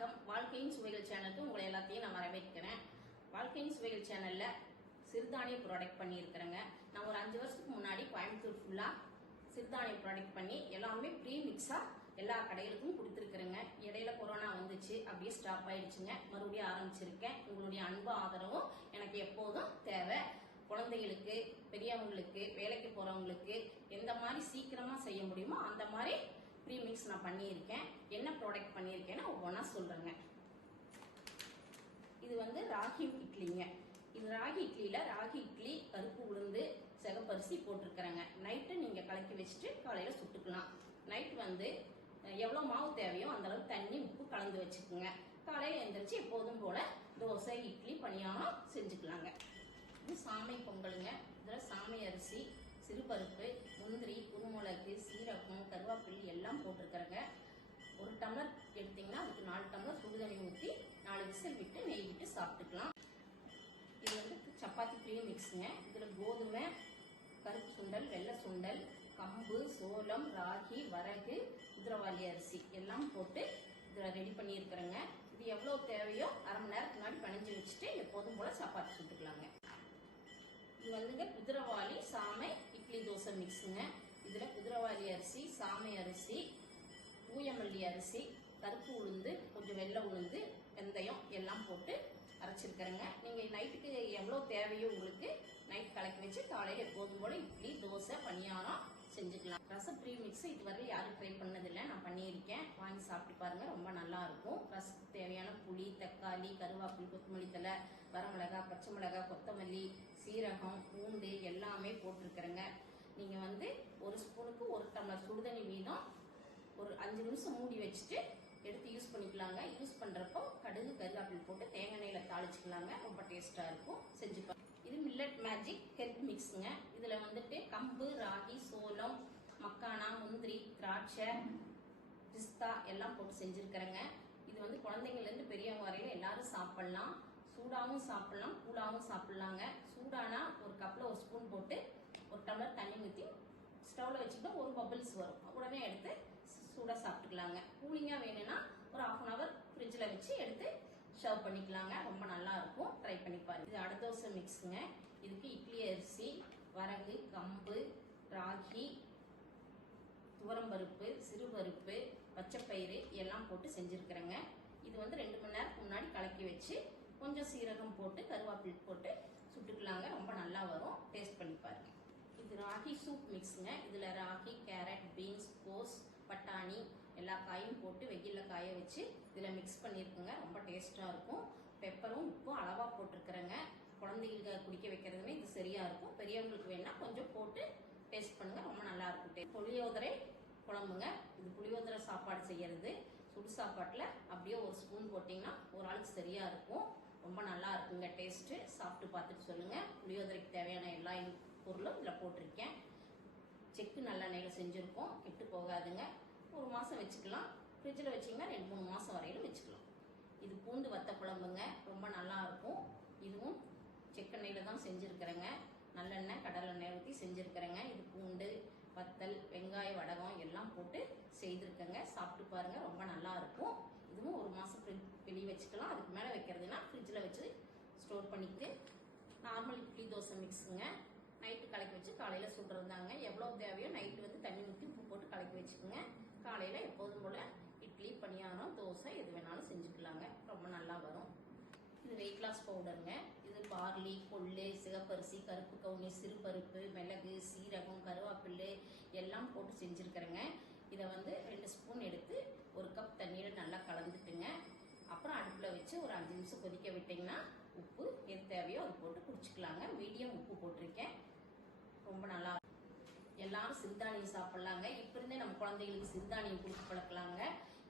வணக்கம். வாழ்க்கையின் சுவைகள் சேனலுக்கு உங்களை எல்லாத்தையும் நான் வரவேற்கிறேன். வாழ்க்கையின் சுவைகள் சேனல்ல சிறுதானிய ப்ராடக்ட் பண்ணியிருக்கிறேங்க. நான் ஒரு 5 வருஷத்துக்கு முன்னாடி கோயம்புத்தூர் ஃபுல்லா சிறுதானிய ப்ராடக்ட் பண்ணி எல்லாமே ப்ரீ மிக்ஸா எல்லா கடைகளுக்கும் கொடுத்துருக்குறேங்க. இடையில கொரோனா வந்துச்சு, அப்படியே ஸ்டாப் ஆயிடுச்சுங்க. மறுபடியும் ஆரம்பிச்சிருக்கேன். உங்களுடைய அன்பு ஆதரவும் எனக்கு எப்போதும் தேவை. குழந்தைகளுக்கு, பெரியவங்களுக்கு, வேலைக்கு போறவங்களுக்கு எந்த மாதிரி சீக்கிரமா செய்ய முடியுமோ அந்த மாதிரி ப்ரீ மிக்ஸ் நான் பண்ணியிருக்கேன். என்ன ப்ராடக்ட் பண்ணியிருக்கேன்னு ஒவ்வொன்றா சொல்றேங்க. இது வந்து ராகி இட்லிங்க. இது ராகி இட்லியில ராகி இட்லி, கருப்பு உளுந்து, சிகப்பரிசி போட்டிருக்கிறேங்க. நைட்டு நீங்க கலக்கி வச்சுட்டு காலையில சுட்டுக்கலாம். நைட் வந்து எவ்வளவு மாவு தேவையோ அந்த அளவுக்கு தண்ணி, உப்பு கலந்து வச்சுக்கோங்க. காலையில எந்திரிச்சு எப்போதும் போல தோசை, இட்லி, பணியாரம் செஞ்சுக்கலாங்க. இது சாமை பொங்கலுங்க. இதுல சாமை அரிசி, சிறுபருப்பு, முந்திரி, குருமிளகு, சீரகம், கருவேப்பிலை எல்லாம் போட்டிருக்கிறேங்க. 1 டம்ளர் எடுத்தீங்கன்னா அதுக்கு 4 டம்ளர் சுடுதண்ணி ஊற்றி 4 விசில் விட்டு நெய் விட்டு சாப்பிட்டுக்கலாம். இது வந்து சப்பாத்தி ப்ரீ மிக்ஸுங்க. இதுல கோதுமை, கருப்பு சுண்டல், வெள்ளை சுண்டல், கம்பு, சோளம், ராகி, வரகு, குதிரவாளி அரிசி எல்லாம் போட்டு இதில் ரெடி பண்ணியிருக்கிறேங்க. இது எவ்வளோ தேவையோ அரை மணி நேரத்துக்கு முன்னாடி பனைஞ்சு வச்சுட்டு எப்போதும் போல சப்பாத்தி சுட்டுக்கலாங்க. இது வந்துங்க குதிரவாளி சாமை இட்லி தோசை மிக்ஸுங்க. இதுல குதிரவாளி அரிசி, சாமை அரிசி, தூயமல்லி அரிசி, கருப்பு உளுந்து, கொஞ்சம் வெள்ளை உளுந்து, வெந்தயம் எல்லாம் போட்டு அரைச்சிருக்கிறேங்க. நீங்க நைட்டுக்கு எவ்வளவு தேவையோ உங்களுக்கு நைட் கலக்கி வச்சு காலையில எப்போதும் போல இட்லி, தோசை, பணியாரம் செஞ்சுக்கலாம். ரச ப்ரீ மிக்ஸ் இதுவரை யாரும் ட்ரை பண்ணதில்லை, நான் பண்ணியிருக்கேன். வாங்கி சாப்பிட்டு பாருங்க, ரொம்ப நல்லா இருக்கும். ரசத்துக்கு தேவையான புளி, தக்காளி, கருவேப்பிலை, கொத்தமல்லி தழை, வரமிளகாய், பச்சை மிளகாய், கொத்தமல்லி, சீரகம், பூண்டு எல்லாமே போட்டிருக்கிறேங்க. நீங்க வந்து 1 ஸ்பூனுக்கு 1 டம்ளர் சுடுதண்ணி வீதம் ஒரு 5 நிமிஷம் மூடி வச்சுட்டு எடுத்து யூஸ் பண்ணிக்கலாங்க. யூஸ் பண்றப்போ கடுகு, கருவேப்பிலை போட்டு தேங்காய் எண்ணெயில தாளிச்சுக்கலாங்க. ரொம்ப டேஸ்டா இருக்கும். செஞ்சு இது மில்லட் மேஜிக் ஹெல்த் மிக்ஸுங்க. இதுல வந்துட்டு கம்பு, ராகி, சோளம், மக்கானா, முந்திரி, திராட்சை, பிஸ்தா எல்லாம் போட்டு செஞ்சிருக்கிறேங்க. இது வந்து குழந்தைங்கள்ல இருந்து பெரியவங்க வரையில எல்லாரும் சாப்பிடலாம். சூடாவும் சாப்பிடலாம், கூலாவும் சாப்பிடலாங்க. சூடானா ஒரு கப்ல 1 ஸ்பூன் போட்டு 1 டம்ளர் தண்ணி ஊற்றி ஸ்டவ்ல வச்சுக்கிட்டா 1 பபிள்ஸ் வரும். உடனே எடுத்து சூடா சாப்பிட்டுக்கலாங்க. கூலிங்கா வேணும்னா ஒரு 1/2 hour ஃப்ரிட்ஜ்ல வச்சு எடுத்து சர்வ் பண்ணிக்கலாங்க. ரொம்ப நல்லா இருக்கும். ட்ரை பண்ணி பாருங்க. இது அடதோசை மிக்ஸுங்க. இதுக்கு இட்லி அரிசி, வரகு, கம்பு, ராகி, துவரம்பருப்பு, சிறுபருப்பு, பச்சைப்பயிறு எல்லாம் போட்டு செஞ்சிருக்கிறேங்க. இது வந்து 2 மணி நேரத்துக்கு முன்னாடி கலக்கி வச்சு கொஞ்சம் சீரகம் போட்டு கருவேப்பிலை போட்டு சுட்டுக்கலாங்க. ரொம்ப நல்லா வரும். டேஸ்ட் பண்ணி பாருங்க. இது ராகி சூப் மிக்ஸுங்க. இதுல ராகி, கேரட், பீன்ஸ், கோஸ், பட்டாணி எல்லா காயும் போட்டு வெயில்ல காய வச்சு இதுல மிக்ஸ் பண்ணிருக்குங்க. ரொம்ப டேஸ்டா இருக்கும். பெப்பரும் உப்பும் அளவா போட்டிருக்கிறேங்க. குழந்தைகளுக்கு குடிக்க வைக்கிறதுமே இது சரியா இருக்கும். பெரியவங்களுக்கு வேணா கொஞ்சம் போட்டு டேஸ்ட் பண்ணுங்க. ரொம்ப நல்லா இருக்கும். புளியோதரை குழம்புங்க. இது புளியோதரை சாப்பாடு செய்யறது. சுடு சாப்பாட்டுல அப்படியே 1 ஸ்பூன் போட்டீங்கன்னா ஒரு ஆளுக்கு சரியா இருக்கும். ரொம்ப நல்லா இருக்குங்க டேஸ்ட். சாப்பிட்டு பார்த்துட்டு சொல்லுங்க. புளியோதரைக்கு தேவையான எல்லா பொருளும் இதுல போட்டிருக்கேன். செக்கு நல்லெண்ணெயில செஞ்சிருக்கோம். கெட்டு போகாதுங்க. 1 மாசம் வச்சுக்கலாம். ஃப்ரிட்ஜில் வச்சீங்கன்னா 2-3 மாசம் வரையிலும் வச்சுக்கலாம். இது பூண்டு வத்த குழம்புங்க. ரொம்ப நல்லா இருக்கும். இதுவும் செக்கெண்ணெயில தான் செஞ்சிருக்கிறேங்க. நல்லெண்ணெய், கடலெண்ணெய் ஊற்றி செஞ்சிருக்கிறேங்க. இது பூண்டு, வத்தல், வெங்காய வடகம் எல்லாம் போட்டு செய்திருக்கேங்க. சாப்பிட்டு பாருங்க. ரொம்ப நல்லா இருக்கும். இதுவும் 1 மாசம் வெளியே வச்சுக்கலாம். அதுக்கு மேல வைக்கிறதுனா ஃப்ரிட்ஜில் வச்சு ஸ்டோர் பண்ணிட்டு நார்மல் இட்லி தோசை மிக்ஸுங்க. நைட்டு கலக்கி வச்சு காலையில சுடுறதாங்க. எவ்வளவு தேவையோ நைட்டு வந்து தண்ணி ஊற்றி உப்பு போட்டு கலக்கி வச்சுக்கோங்க. காலையில எப்போதும் போல இட்லி, பணியாரம், தோசை எது வேணாலும் செஞ்சுக்கலாங்க. ரொம்ப நல்லா வரும். இது வெயிட் லாஸ் பவுடருங்க. இது பார்லி, கொள்ளு, சிகப்பரிசி, கருப்பு கவுனி, சிறுபருப்பு, மிளகு, சீரகம், கருவேப்பிலை எல்லாம் போட்டு செஞ்சிருக்கிறேங்க. இதை வந்து 2 ஸ்பூன் எடுத்து 1 கப் தண்ணீரை நல்லா கலந்துட்டுங்க. அப்புறம் அடுப்புல வச்சு ஒரு 5 நிமிஷம் கொதிக்க விட்டீங்கன்னா உப்பு எது தேவையோ அது போட்டு குடிச்சுக்கலாங்க. மீடியம் உப்பு போட்டிருக்கேன். ரொம்ப நல்லா எல்லாரும் சிறுதானியம் சாப்பிடலாங்க. இப்ப இருந்தே நம்ம குழந்தைகளுக்கு சிறுதானியம் கொடுத்து பழக்கலாங்க.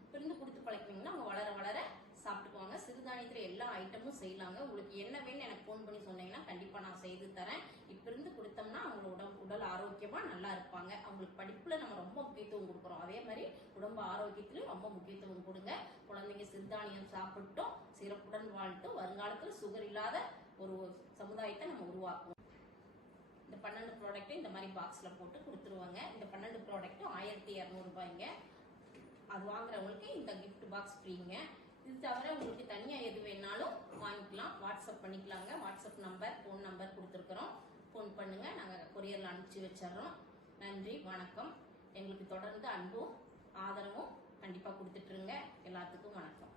இப்ப இருந்து கொடுத்து பழக்கினீங்கன்னா அவங்க வளர வளர சாப்பிட்டுக்குவாங்க. சிறுதானியத்துல எல்லா ஐட்டமும் செய்யலாங்க. உங்களுக்கு என்ன வேணும்னு எனக்கு போன் பண்ணி சொன்னீங்கன்னா கண்டிப்பா நான் செய்து தரேன். இப்ப இருந்து கொடுத்தோம்னா அவங்க உடல் ஆரோக்கியமா நல்லா இருப்பாங்க. அவங்களுக்கு படிப்புல நம்ம ரொம்ப முக்கியத்துவம் கொடுக்குறோம். அதே மாதிரி உடம்பு ஆரோக்கியத்திலும் ரொம்ப முக்கியத்துவம் கொடுங்க. குழந்தைங்க சிறுதானியம் சாப்பிட்டோம், சிறப்புடன் வாழ்த்தும் வருங்காலத்துல சுகர் இல்லாத ஒரு சமுதாயத்தை நம்ம உருவாக்குவோம். இந்த 12 ப்ராடக்ட்டும் இந்த மாதிரி பாக்ஸ்ல போட்டு கொடுத்துருவாங்க. இந்த 12 ப்ராடக்ட்டும் 1200 ரூபாய்ங்க. அது வாங்குறவங்களுக்கு இந்த கிஃப்ட் பாக்ஸ் ஃப்ரீங்க. இது தவிர உங்களுக்கு தனியாக எது வேணாலும் வாங்கிக்கலாம், வாட்ஸ்அப் பண்ணிக்கலாங்க. வாட்ஸ்அப் நம்பர், ஃபோன் நம்பர் கொடுத்துருக்குறோம். ஃபோன் பண்ணுங்க, நாங்கள் கொரியரில் அனுப்பிச்சி வச்சிடறோம். நன்றி, வணக்கம். எங்களுக்கு தொடர்ந்து அன்பும் ஆதரவும் கண்டிப்பாக கொடுத்துட்ருங்க. எல்லாத்துக்கும் வணக்கம்.